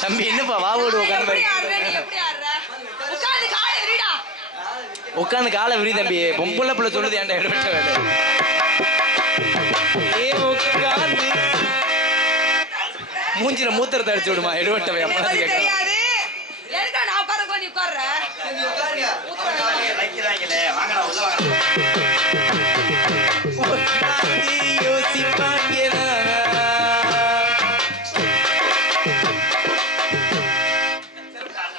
தம்பி என்னப்பா வாவோடு உட்காந்து காலை விரி தம்பி. பொம்பளை பிள்ளை சொல்லுது ஏன்டா எடுபட்ட வேலை. மூஞ்சில மூத்திரத்தை அடிச்சு விடுமா எடுபட்டவை. அப்பதான் கேட்க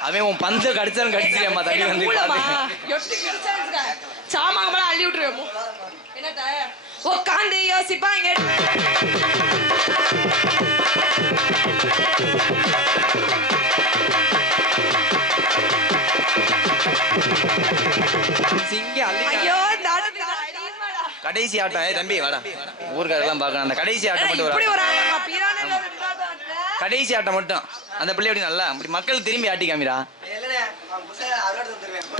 அவன் உன் பந்த கடிச்சாலும் கடிச்சிருமா தண்ணி வந்து சாமான் அள்ளி விட்டுருவோம். என்னத்த உட்காந்து யோசிப்பாங்க. கடைசி ஆட்டம் தம்பி வாடா ஊருக்காரெல்லாம் பார்க்கணும். அந்த கடைசி ஆட்டம் மட்டும் கடைசி ஆட்டம் மட்டும் அந்த பிள்ளை எப்படி நல்லா அப்படி மக்கள் திரும்பி ஆட்டி காமிரா.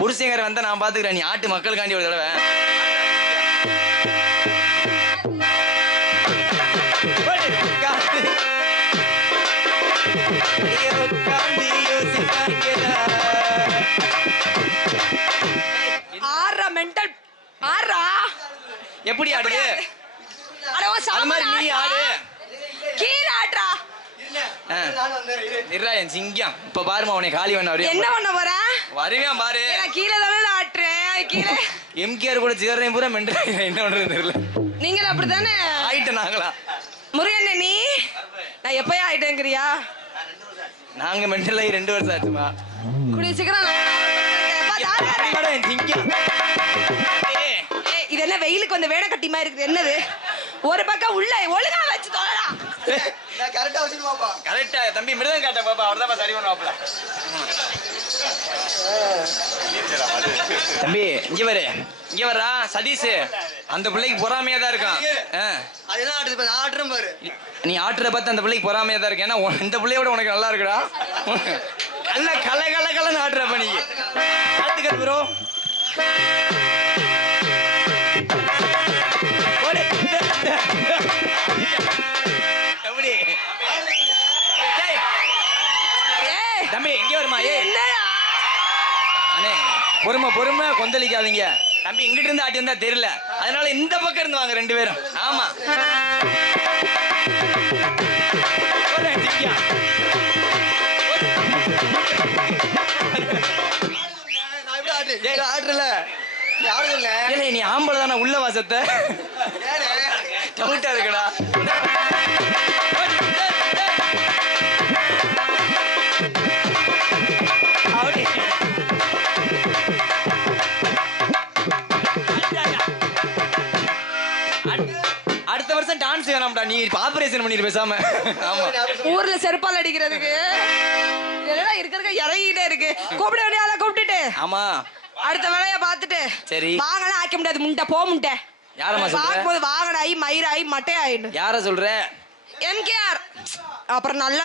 புருஷங்கார வந்தா நான் பாத்துக்கிறேன், நீ ஆட்டு மக்களுக்காண்டி ஒரு தடவை. மென்டல் ஆறா எப்படி ஆடுது? அது மாதிரி நீ ஆடு. கீழே ஆட்றா. நிர்ராயன் சிங்கம். இப்ப பாருமா உன்னை காலி பண்ண வருவேன். என்ன பண்ண போற? வருவேன் பாரு. நான் கீழே தானே ஆட்டுறேன். கீழே எம்கேஆர் கூட சேர்றேன் பூரா மென்டல். என்ன பண்றது தெரியல. நீங்களும் அப்படித்தானே ஆயிட்டேன் நாங்களா? முருகன் நீ நான் எப்பயா ஆயிட்டேங்கிறியா? நாங்க மென்டல் ஆகி 2 வருஷம் ஆச்சுமா. குடி சீக்கிரம் இது என்ன வெயிலுக்கு வந்து வேட கட்டி மாதிரி இருக்குது? என்னது ஒரு பக்கம் உள்ள ஒழுங்கா வச்சு தோழா. கரெக்டா வச்சிருவாப்பா. கரெக்டா தம்பி மிருதம் காட்ட பாப்பா, அவர்தான் சரி பண்ணுவாப்ல. தம்பி இங்க வரு, இங்க வரா சதீஷ். அந்த பிள்ளைக்கு பொறாமையா தான் இருக்கான். அதெல்லாம் ஆடுது பாரு, ஆடுறேன் பாரு. நீ ஆட்டுற பார்த்து அந்த பிள்ளைக்கு பொறாமையா தான் இருக்கு. ஏன்னா இந்த பிள்ளையோட உனக்கு நல்லா இருக்குடா. நல்ல கலை கலை கலன்னு ஆட்டுறப்ப நீ ஆட்டுக்கள் ப்ரோ. தம்பி இங்க வருமா? அண்ணே பொறுமை பொறுமை, கொந்தளிக்காதீங்க தம்பி. இங்கிட்டு இருந்து ஆட்டி வந்தா தெரியல, அதனால இந்த பக்கம் இருந்து வாங்க 2 பேரும். ஆமா நீ ஆம்பளை தானே உள்ள வாசத்தை டவுட்டா இருக்குடா. அடுத்த வருஷம் டான்ஸ் வேணாம்டா, நீ ஆபரேஷன் பண்ணிட்டு பேசாம. ஆமா ஊர்ல செருப்பால் அடிக்கிறதுக்கு எல்லாம் இருக்க இறங்கிட்டே இருக்கு. கூப்பிட வேண்டிய ஆளை கூப்பிட்டுட்டு ஆமா அடுத்த வேலையை பார்த்துட்டு சரி வாங்கலாம் ஆக்க முடியாது. முண்டை போ முண்டை. யாரம்மா சொல்ற? பார்க்கும்போது வாங்கடாயி மயிராயி மட்டையாயிடும். யார சொல்ற? எம்கேஆர். அப்புறம் நல்லா